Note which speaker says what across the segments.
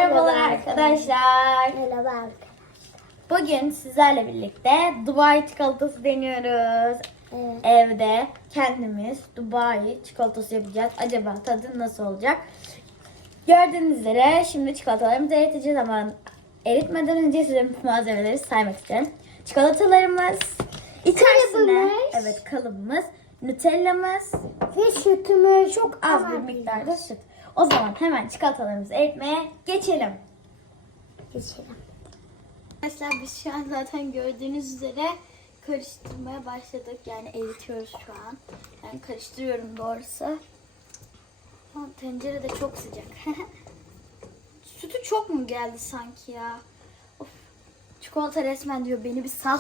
Speaker 1: Merhabalar arkadaşlar.
Speaker 2: Merhaba arkadaşlar.
Speaker 1: Bugün sizlerle birlikte Dubai çikolatası deniyoruz.
Speaker 2: Evet.
Speaker 1: Evde kendimiz Dubai çikolatası yapacağız. Acaba tadı nasıl olacak? Gördüğünüz üzere şimdi çikolatalarımızı eriteceğiz ama eritmeden önce size malzemeleri saymak istiyorum. Çikolatalarımız, içerisinde
Speaker 2: Kalıbımız.
Speaker 1: Kalıbımız, Nutella'mız
Speaker 2: Ve sütümüz
Speaker 1: çok az bir miktarda süt. O zaman hemen çikolatalarımızı eritmeye geçelim.
Speaker 2: geçelim.
Speaker 1: Arkadaşlar biz şu an zaten gördüğünüz üzere karıştırmaya başladık. Yani eritiyoruz şu an. Yani karıştırıyorum doğrusu. Ama tencere de çok sıcak. Sütü çok mu geldi sanki ya? Of. Çikolata resmen diyor beni bir sal.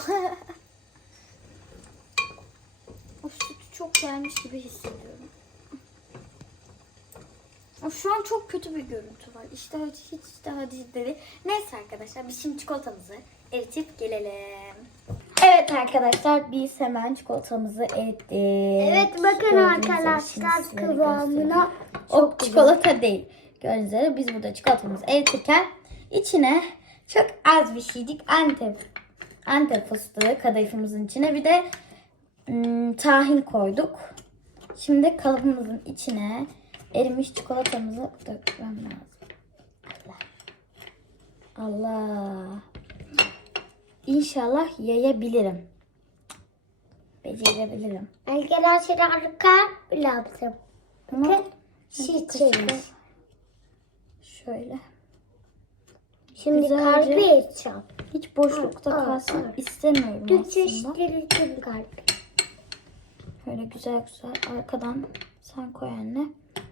Speaker 1: Of, sütü çok gelmiş gibi hissediyorum. Of, şu an çok kötü bir görüntü var. Hiç daha değil. Neyse arkadaşlar biz şimdi çikolatamızı eritip gelelim. Evet arkadaşlar biz hemen çikolatamızı erittik.
Speaker 2: Evet bakın arkadaşlar kıvamına
Speaker 1: O çikolata değil. Gördüğünüz üzere biz burada çikolatamızı eritirken içine çok az bir şeydik Antep fıstığı kadayıfımızın içine bir de tahin koyduk. Şimdi kalıbımızın içine erimiş çikolatamızı dökmem lazım. Allah. İnşallah yayabilirim. Becerebilirim.
Speaker 2: arkadaşlar yaptım. Bakın çiçeğimiz.
Speaker 1: Şöyle.
Speaker 2: Şimdi
Speaker 1: Güzelce.
Speaker 2: kalbi edeceğim.
Speaker 1: Hiç boşlukta kalsın istemiyorum
Speaker 2: Tüm
Speaker 1: aslında.
Speaker 2: çeşitleri tüm kalbi.
Speaker 1: Böyle güzel arkadan sen koy anne.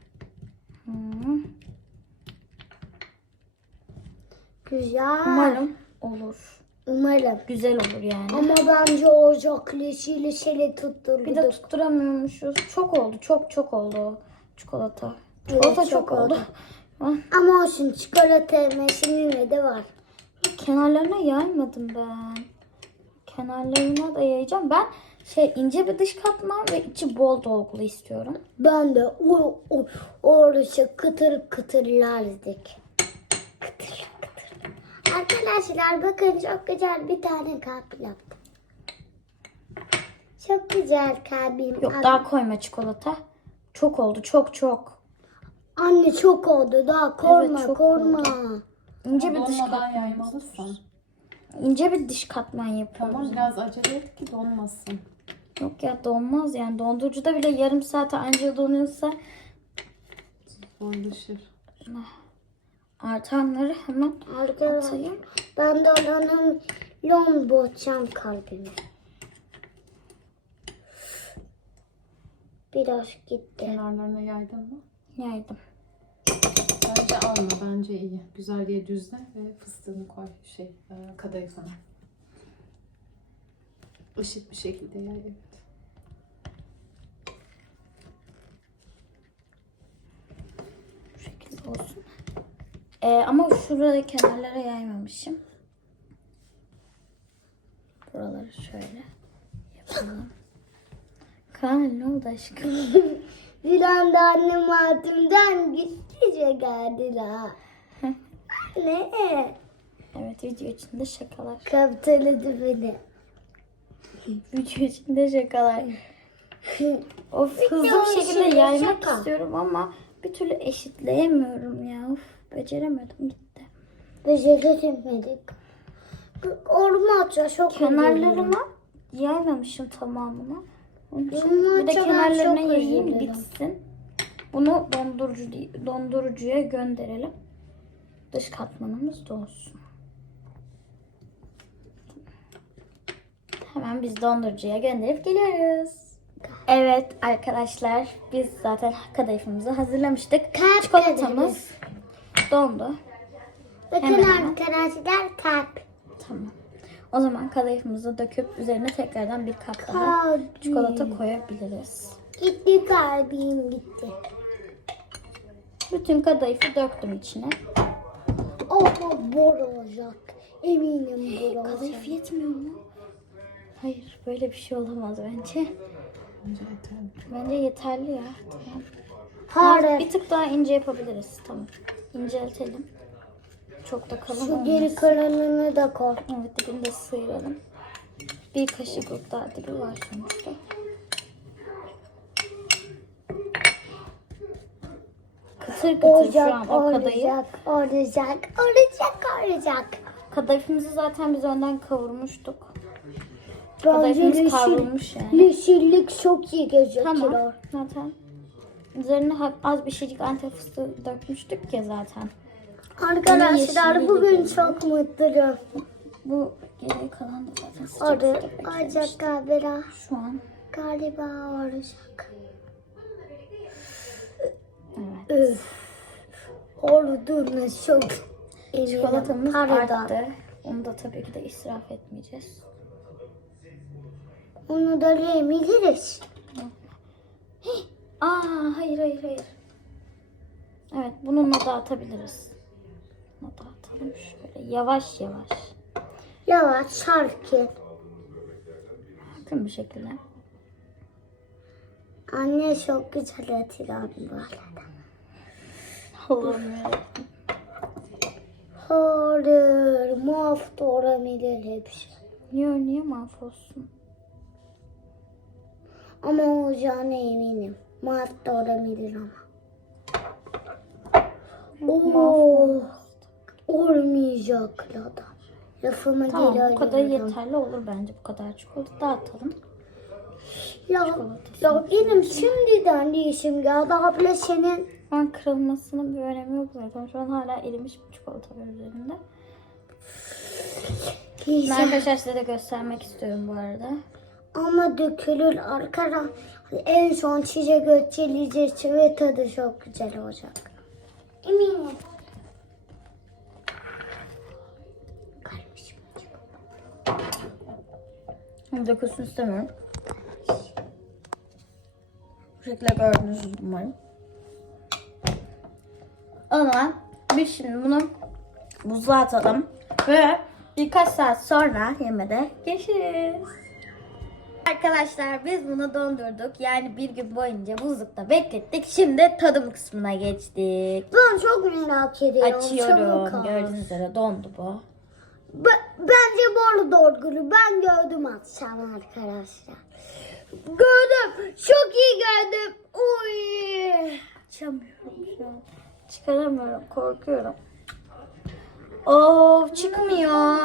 Speaker 2: Güzel.
Speaker 1: Umarım olur.
Speaker 2: Umarım.
Speaker 1: Güzel olur yani.
Speaker 2: Ama bence olacak leşeli tutturduk.
Speaker 1: Bir de tutturamıyormuşuz. Çok oldu. Çok oldu çikolata.
Speaker 2: Evet,
Speaker 1: Çikolata
Speaker 2: çok
Speaker 1: çok oldu.
Speaker 2: oldu. Ama olsun çikolata meşinine de var.
Speaker 1: Kenarlarına yaymadım ben. Kenarlarına da yayacağım. Ben ince bir dış katman ve içi bol dolgulu istiyorum.
Speaker 2: Ben de orası kıtır kıtırlardık. Kıtır kıtır. Arkadaşlar bakın çok güzel bir tane kalp yaptım. Çok güzel kalbim.
Speaker 1: Yok daha koyma çikolata. Çok oldu. Çok.
Speaker 2: Anne çok oldu daha korma
Speaker 1: Evet, çok
Speaker 2: korma.
Speaker 1: oldu. İnce bir dış
Speaker 3: Donmadan
Speaker 1: katman.
Speaker 3: yaymalısın.
Speaker 1: İnce bir dış katman yapıyoruz.
Speaker 3: Tamam biraz acele et ki donmasın.
Speaker 1: Yok ya donmaz yani. Dondurucuda bile yarım saate anca donuyorsa
Speaker 3: Donlaşır.
Speaker 1: artanları hemen
Speaker 2: Arkadaşlar
Speaker 1: atayım.
Speaker 2: ben de olanın lon boğacağım kalbimi. Biraz gitti.
Speaker 3: Kenarlarına yaydın mı?
Speaker 1: Yaydım.
Speaker 3: Bence alma. Bence iyi. Güzel diye düzle ve fıstığını koy. Kadayıfını. Eşit bir şekilde yay. Evet.
Speaker 1: Bu şekilde olsun. Ama şurada kenarlara yaymamışım. Buraları şöyle yapalım. Kaan ne oldu aşkım?
Speaker 2: Bir anda annem altımdan gittice geldiler. Ne?
Speaker 1: Evet video içinde şakalar.
Speaker 2: Kaptaladı beni.
Speaker 1: Video içinde şakalar. Of hızlı bir şekilde
Speaker 2: içinde
Speaker 1: yaymak
Speaker 2: şaka.
Speaker 1: istiyorum ama bir türlü eşitleyemiyorum ya. Of beceremedim gitti.
Speaker 2: Beceremedik. Orma atacağız çok
Speaker 1: Kenarlarına yaymamışım tamamını. Onun için
Speaker 2: Orma
Speaker 1: bir de
Speaker 2: atacağız,
Speaker 1: kenarlarına
Speaker 2: çok
Speaker 1: yayayım
Speaker 2: özür dilerim.
Speaker 1: bitsin. Bunu dondurucuya gönderelim. Dış katmanımız donsun. Hemen biz dondurucuya gönderip geliyoruz. Evet arkadaşlar biz zaten kadayıfımızı hazırlamıştık.
Speaker 2: Kalp
Speaker 1: Çikolatamız dondu.
Speaker 2: Bakın
Speaker 1: Hemen.
Speaker 2: arkadaşlar kalp.
Speaker 1: Tamam. O zaman kadayıfımızı döküp üzerine tekrardan bir kap daha
Speaker 2: Kalbim.
Speaker 1: çikolata koyabiliriz.
Speaker 2: Gitti kalbim gitti.
Speaker 1: Bütün kadayıfı döktüm içine.
Speaker 2: Oh bor olacak. Eminim bor olacak.
Speaker 1: Kadayıf yetmiyor mu? Hayır böyle bir şey olamaz bence.
Speaker 3: Bence yeterli.
Speaker 1: Bence yeterli ya. Tamam.
Speaker 2: Hayır.
Speaker 1: Bir tık daha ince yapabiliriz. Tamam. İnceltelim. Çok da kalın
Speaker 2: Şu geri
Speaker 1: olmasın.
Speaker 2: kalanını da koy.
Speaker 1: Evet, dibini de sıyıralım. Bir kaşıklık daha dibi var sonuçta. Kıtır kıtır şu an o kadayıf.
Speaker 2: Olacak.
Speaker 1: Kadayıfımızı zaten biz önden kavurmuştuk.
Speaker 2: Bence
Speaker 1: Kadayıfımız kavrulmuş yani.
Speaker 2: yeşillik çok iyi gözüküyor.
Speaker 1: Tamam zaten. Üzerine az bir şeycik antep fıstığı dökmüştük ya zaten.
Speaker 2: Arkadaşlar
Speaker 1: yeşilliği
Speaker 2: bugün
Speaker 1: de
Speaker 2: çok mutluyum.
Speaker 1: Bu geriye kalan da zaten sıcak sıcak beklemiştik.
Speaker 2: Olacak galiba.
Speaker 1: Şu an
Speaker 2: Olacak.
Speaker 1: evet.
Speaker 2: Üf. Olduğunu çok eminim.
Speaker 1: Çikolatamız
Speaker 2: Pardon.
Speaker 1: arttı. Onu da tabii ki de israf etmeyeceğiz.
Speaker 2: Onu da yiyebiliriz.
Speaker 1: Hayır. Evet, bununla dağıtabiliriz. Bunu dağıtalım şöyle yavaş yavaş.
Speaker 2: Yavaş sakin.
Speaker 1: Bakın bu şekilde.
Speaker 2: Anne çok güzel atıyor bu arada.
Speaker 1: Allah'ım ya.
Speaker 2: Hayır, mahvolabilir hepsi.
Speaker 1: Niye mahvolsun?
Speaker 2: Ama olacağına eminim. Mahvolabilir ama. Oo, olmayacak adam. Lafıma
Speaker 1: Tamam,
Speaker 2: geri
Speaker 1: bu kadar
Speaker 2: alıyorum.
Speaker 1: yeterli olur bence, bu kadar çikolata dağıtalım.
Speaker 2: Ya benim şimdiden değişim geldi. Abla senin
Speaker 1: Ben kırılmasının bir önemi yok zaten. Şu an hala erimiş bir çikolata var üzerinde. Ben
Speaker 2: değişim.
Speaker 1: arkadaşlar size de göstermek istiyorum bu arada.
Speaker 2: Ama dökülür arkadan. En son çiçek ötçeleyeceğiz ve tadı çok güzel olacak. Eminim.
Speaker 1: Dökülsün istemiyorum. Bu şekilde gördünüz umarım. O zaman biz şimdi bunu buzluğa atalım ve birkaç saat sonra yemede geçeriz. Arkadaşlar biz bunu dondurduk. Yani bir gün boyunca buzlukta beklettik. Şimdi tadım kısmına geçtik.
Speaker 2: Ben çok merak ediyorum.
Speaker 1: Açıyorum.
Speaker 2: Çabuk al.
Speaker 1: Gördüğünüz üzere dondu bu.
Speaker 2: Bence bolu dolgulu. Ben gördüm akşam arkadaşlar. Gördüm. Çok iyi gördüm. Uy.
Speaker 1: Açamıyorum şu an. Çıkaramıyorum. Korkuyorum. Of, çıkmıyor.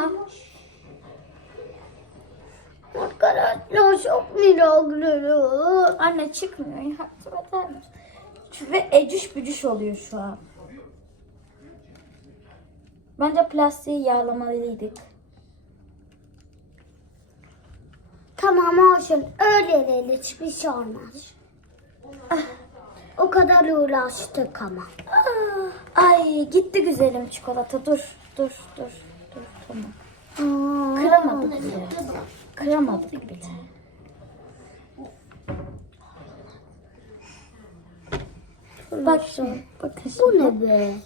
Speaker 2: Arkadaşlar çok meraklıyorum.
Speaker 1: Anne çıkmıyor. Yardım eder misin? Ve ecüş bücüş oluyor şu an. Bence plastiği yağlamalıydık.
Speaker 2: Tamam olsun. Öyle hiçbir şey olmaz. O kadar uğraştık ama.
Speaker 1: Ay gitti güzelim çikolata. Dur. Tamam. Kıramadık bile. Kıramadık bile. Bak şimdi. Bakın
Speaker 2: Bu
Speaker 1: şimdi.
Speaker 2: ne be?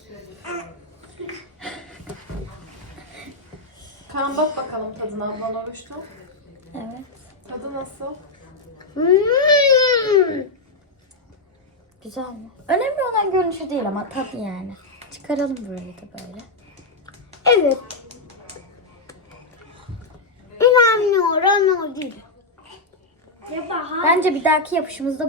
Speaker 3: Kaan bak bakalım tadına ablan oruçlu.
Speaker 1: Evet.
Speaker 3: Tadı nasıl?
Speaker 1: Güzel mi? Önemli olan görünüşü değil ama tadı yani. Çıkaralım burayı da böyle.
Speaker 2: Evet. Önemli olan o değil.
Speaker 1: Bence bir dahaki yapışımızda